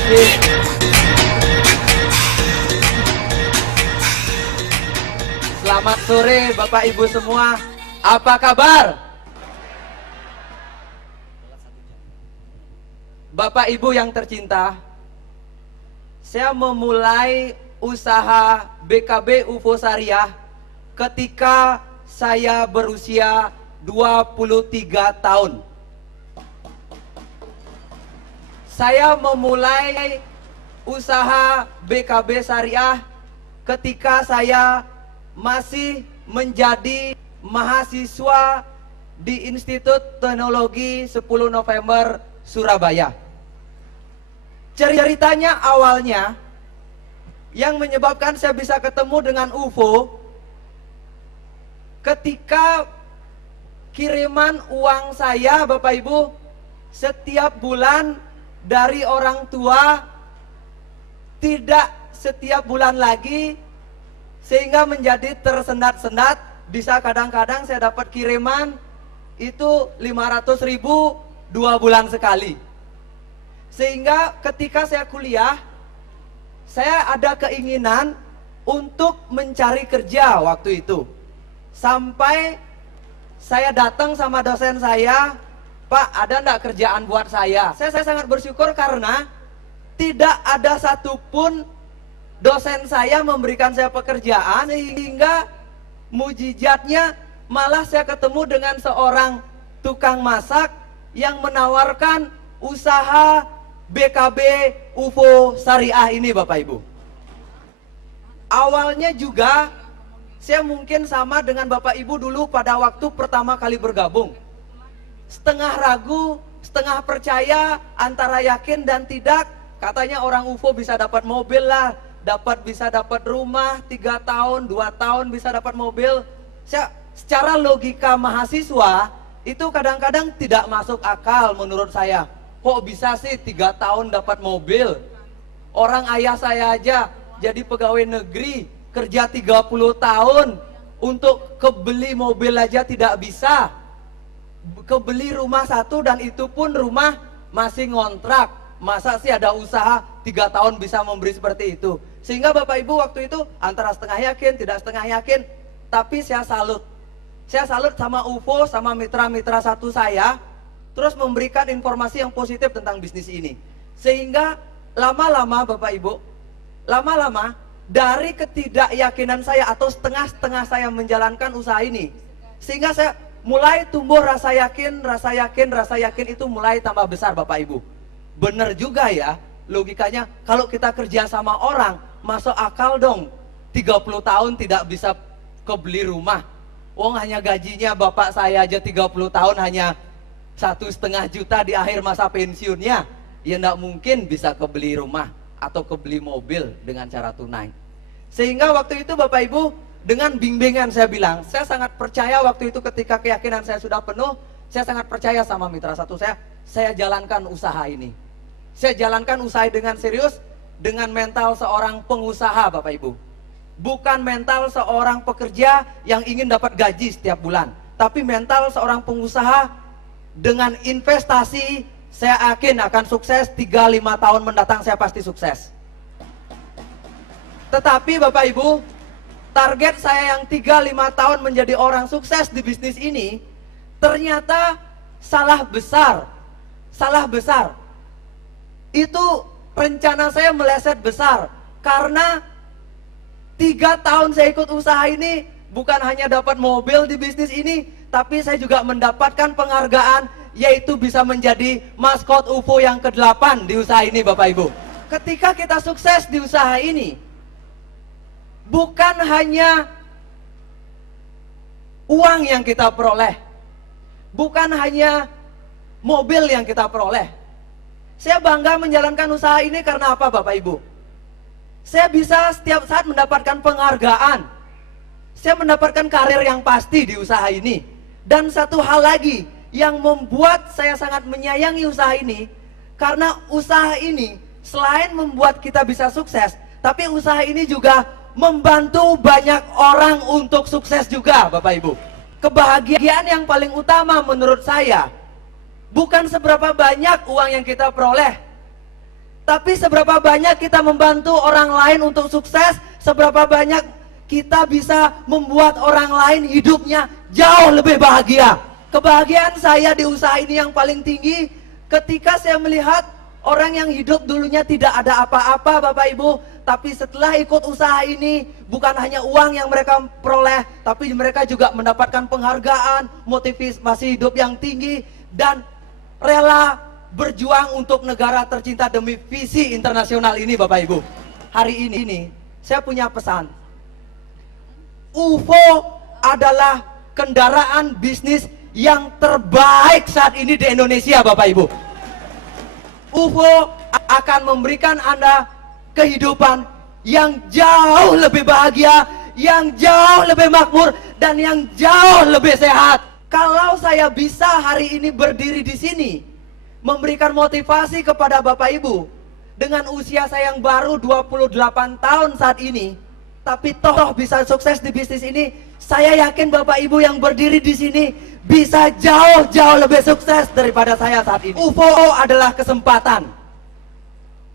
kasih. Selamat sore Bapak Ibu semua. Apa kabar? Bapak Ibu yang tercinta, saya memulai usaha BKB UFO Syariah ketika saya berusia 23 tahun. Saya memulai usaha BKB Syariah ketika saya masih menjadi mahasiswa di Institut Teknologi 10 November Surabaya. Ceritanya awalnya yang menyebabkan saya bisa ketemu dengan UFO ketika kiriman uang saya, Bapak Ibu, setiap bulan dari orang tua tidak setiap bulan lagi, sehingga menjadi tersendat-sendat. Bisa kadang-kadang saya dapat kiriman itu 500.000 2 bulan sekali. Sehingga ketika saya kuliah, saya ada keinginan untuk mencari kerja waktu itu. Sampai saya datang sama dosen saya, Pak, ada enggak kerjaan buat saya? Saya sangat bersyukur karena tidak ada satupun dosen saya memberikan saya pekerjaan, sehingga mujizatnya malah saya ketemu dengan seorang tukang masak yang menawarkan usaha BKB UFO Syariah ini, Bapak Ibu. Awalnya juga saya mungkin sama dengan Bapak Ibu dulu pada waktu pertama kali bergabung. Setengah ragu, setengah percaya, antara yakin dan tidak. Katanya orang UFO bisa dapat mobil lah, bisa dapat rumah, 3 tahun, 2 tahun bisa dapat mobil. Secara logika mahasiswa itu kadang-kadang tidak masuk akal menurut saya. Kok bisa sih 3 tahun dapat mobil? Orang ayah saya aja jadi pegawai negeri, kerja 30 tahun, untuk kebeli mobil aja tidak bisa. Kebeli rumah satu dan itu pun rumah masih ngontrak. Masa sih ada usaha 3 tahun bisa memberi seperti itu? Sehingga Bapak Ibu waktu itu antara setengah yakin, tidak setengah yakin. Tapi saya salut. Saya salut sama UFO, sama mitra-mitra satu saya, terus memberikan informasi yang positif tentang bisnis ini. Sehingga lama-lama Bapak Ibu, lama-lama dari ketidakyakinan saya atau setengah-setengah saya menjalankan usaha ini, sehingga saya mulai tumbuh rasa yakin itu mulai tambah besar, Bapak Ibu. Bener juga ya logikanya, kalau kita kerja sama orang, masuk akal dong 30 tahun tidak bisa kebeli rumah. Wong hanya gajinya bapak saya aja 30 tahun hanya 1,5 juta di akhir masa pensiunnya. Ya enggak mungkin bisa kebeli rumah atau kebeli mobil dengan cara tunai. Sehingga waktu itu Bapak Ibu, dengan bimbingan saya bilang, saya sangat percaya waktu itu ketika keyakinan saya sudah penuh, saya sangat percaya sama mitra satu saya jalankan usaha ini. Saya jalankan usaha dengan serius, dengan mental seorang pengusaha, Bapak Ibu. Bukan mental seorang pekerja yang ingin dapat gaji setiap bulan, tapi mental seorang pengusaha dengan investasi. Saya yakin akan sukses. 3-5 tahun mendatang saya pasti sukses. Tetapi Bapak Ibu, target saya yang 3-5 tahun menjadi orang sukses di bisnis ini ternyata salah besar. Salah besar. Itu rencana saya meleset besar. Karena 3 tahun saya ikut usaha ini, bukan hanya dapat mobil di bisnis ini, tapi saya juga mendapatkan penghargaan, yaitu bisa menjadi maskot UFO yang ke-8 di usaha ini, Bapak Ibu. Ketika kita sukses di usaha ini, bukan hanya uang yang kita peroleh, bukan hanya mobil yang kita peroleh. Saya bangga menjalankan usaha ini karena apa, Bapak Ibu? Saya bisa setiap saat mendapatkan penghargaan. Saya mendapatkan karir yang pasti di usaha ini. Dan satu hal lagi yang membuat saya sangat menyayangi usaha ini, karena usaha ini selain membuat kita bisa sukses, tapi usaha ini juga membantu banyak orang untuk sukses juga, Bapak Ibu. Kebahagiaan yang paling utama menurut saya bukan seberapa banyak uang yang kita peroleh, Tapi seberapa banyak kita membantu orang lain untuk sukses, seberapa banyak kita bisa membuat orang lain hidupnya jauh lebih bahagia. Kebahagiaan saya di usaha ini yang paling tinggi ketika saya melihat orang yang hidup dulunya tidak ada apa-apa Bapak Ibu, tapi setelah ikut usaha ini bukan hanya uang yang mereka peroleh, tapi mereka juga mendapatkan penghargaan, motivasi hidup yang tinggi, dan rela berjuang untuk negara tercinta demi visi internasional ini Bapak Ibu. Hari ini saya punya pesan. UFO adalah kendaraan bisnis yang terbaik saat ini di Indonesia Bapak Ibu. UFO akan memberikan Anda kehidupan yang jauh lebih bahagia, yang jauh lebih makmur, dan yang jauh lebih sehat. Kalau saya bisa hari ini berdiri di sini memberikan motivasi kepada Bapak Ibu dengan usia saya yang baru 28 tahun saat ini, tapi toh bisa sukses di bisnis ini, saya yakin Bapak Ibu yang berdiri di sini bisa jauh lebih sukses daripada saya saat ini. UFO adalah kesempatan.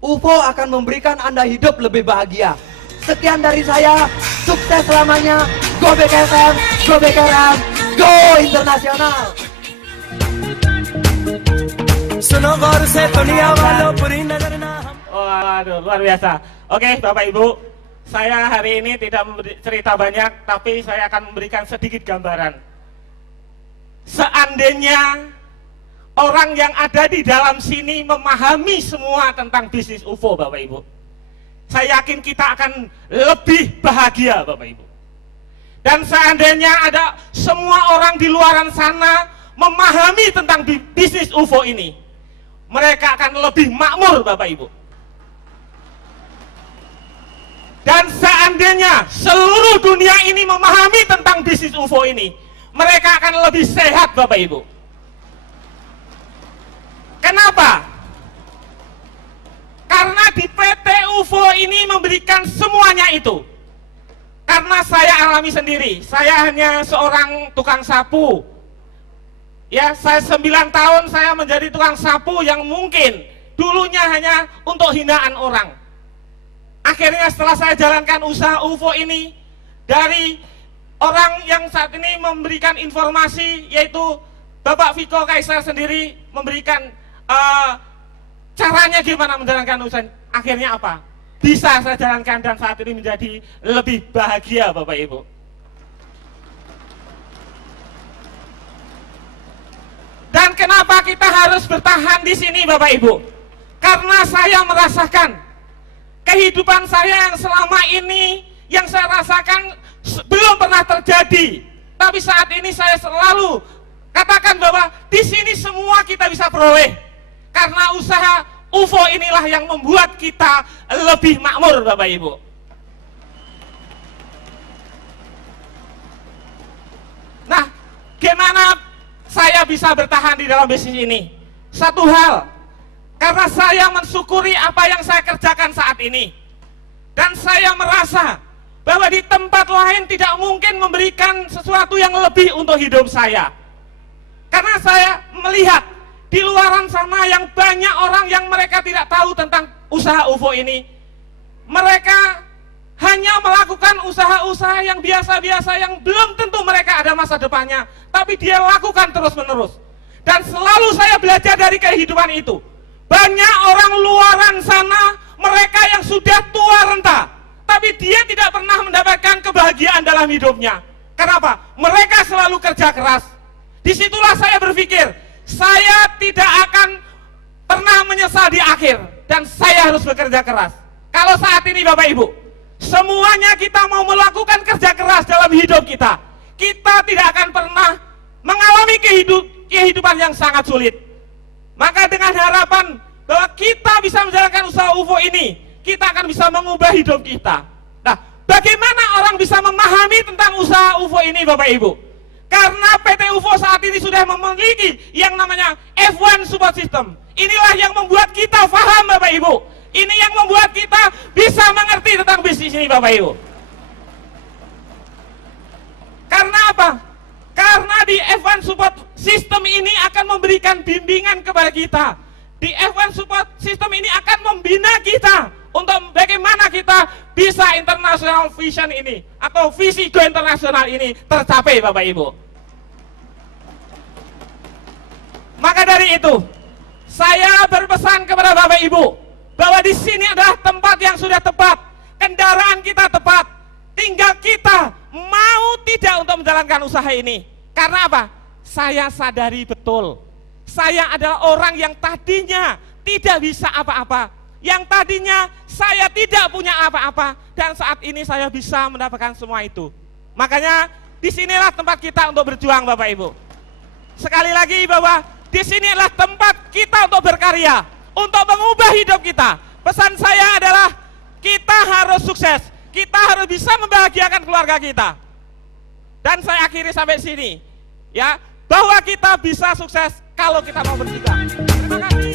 UFO akan memberikan Anda hidup lebih bahagia. Sekian dari saya, sukses selamanya. Go BKSM, go BKRM, go internasional. Oh, aduh, luar biasa. Oke, Bapak Ibu, saya hari ini tidak cerita banyak, tapi saya akan memberikan sedikit gambaran. Seandainya orang yang ada di dalam sini memahami semua tentang bisnis UFO, Bapak Ibu, saya yakin kita akan lebih bahagia, Bapak Ibu. Dan seandainya ada semua orang di luaran sana memahami tentang bisnis UFO ini, mereka akan lebih makmur, Bapak Ibu. Dan seandainya seluruh dunia ini memahami tentang bisnis UFO ini, mereka akan lebih sehat, Bapak Ibu. Kenapa? Karena di PT UFO ini memberikan semuanya itu. Karena saya alami sendiri, saya hanya seorang tukang sapu. Ya, saya 9 tahun saya menjadi tukang sapu yang mungkin dulunya hanya untuk hinaan orang. Akhirnya setelah saya jalankan usaha UFO ini, dari orang yang saat ini memberikan informasi, yaitu Bapak Viko Kaisar sendiri memberikan caranya gimana menjalankan usaha. Akhirnya apa? Bisa saya jalankan dan saat ini menjadi lebih bahagia, Bapak Ibu. Dan kenapa kita harus bertahan di sini, Bapak Ibu? Karena saya merasakan kehidupan saya yang selama ini, yang saya rasakan belum pernah terjadi. Tapi saat ini saya selalu katakan bahwa di sini semua kita bisa peroleh. Karena usaha UFO inilah yang membuat kita lebih makmur, Bapak Ibu. Nah, gimana saya bisa bertahan di dalam bisnis ini? Satu hal, karena saya mensyukuri apa yang saya kerjakan saat ini. Dan saya merasa bahwa di tempat lain tidak mungkin memberikan sesuatu yang lebih untuk hidup saya. Karena saya melihat di luaran sana yang banyak orang yang mereka tidak tahu tentang usaha UFO ini. Mereka hanya melakukan usaha-usaha yang biasa-biasa yang belum tentu mereka ada masa depannya, tapi dia lakukan terus-menerus. Dan selalu saya belajar dari kehidupan itu. Banyak orang luaran sana, mereka yang sudah tua renta, tapi dia tidak pernah mendapatkan kebahagiaan dalam hidupnya. Kenapa? Mereka selalu kerja keras. Disitulah saya berpikir, saya tidak akan pernah menyesal di akhir, dan saya harus bekerja keras. Kalau saat ini Bapak Ibu, semuanya kita mau melakukan kerja keras dalam hidup kita, kita tidak akan pernah mengalami kehidupan yang sangat sulit. Maka dengan harapan bahwa kita bisa menjalankan usaha UFO ini, kita akan bisa mengubah hidup kita. Nah, bagaimana orang bisa memahami tentang usaha UFO ini, Bapak Ibu? Karena PT UFO saat ini sudah memiliki yang namanya F1 Support System. Inilah yang membuat kita paham, Bapak Ibu. Ini yang membuat kita bisa mengerti tentang bisnis ini, Bapak Ibu. Karena apa? Karena di F1 Support System ini akan memberikan bimbingan kepada kita. di F1 Support System ini akan membina kita untuk bagaimana kita bisa international vision ini atau visi go internasional ini tercapai, Bapak Ibu. Maka dari itu, saya berpesan kepada Bapak Ibu bahwa di sini adalah tempat yang sudah tepat, kendaraan kita tepat, tinggal kita mau tidak untuk menjalankan usaha ini. Karena apa? Saya sadari betul, saya adalah orang yang tadinya tidak bisa apa-apa, yang tadinya saya tidak punya apa-apa, dan saat ini saya bisa mendapatkan semua itu. Makanya disinilah tempat kita untuk berjuang, Bapak Ibu. Sekali lagi bahwa di sini adalah tempat kita untuk berkarya, untuk mengubah hidup kita. Pesan saya adalah kita harus sukses, kita harus bisa membahagiakan keluarga kita. Dan saya akhiri sampai sini, ya, bahwa kita bisa sukses kalau kita mau berjuang. Terima kasih.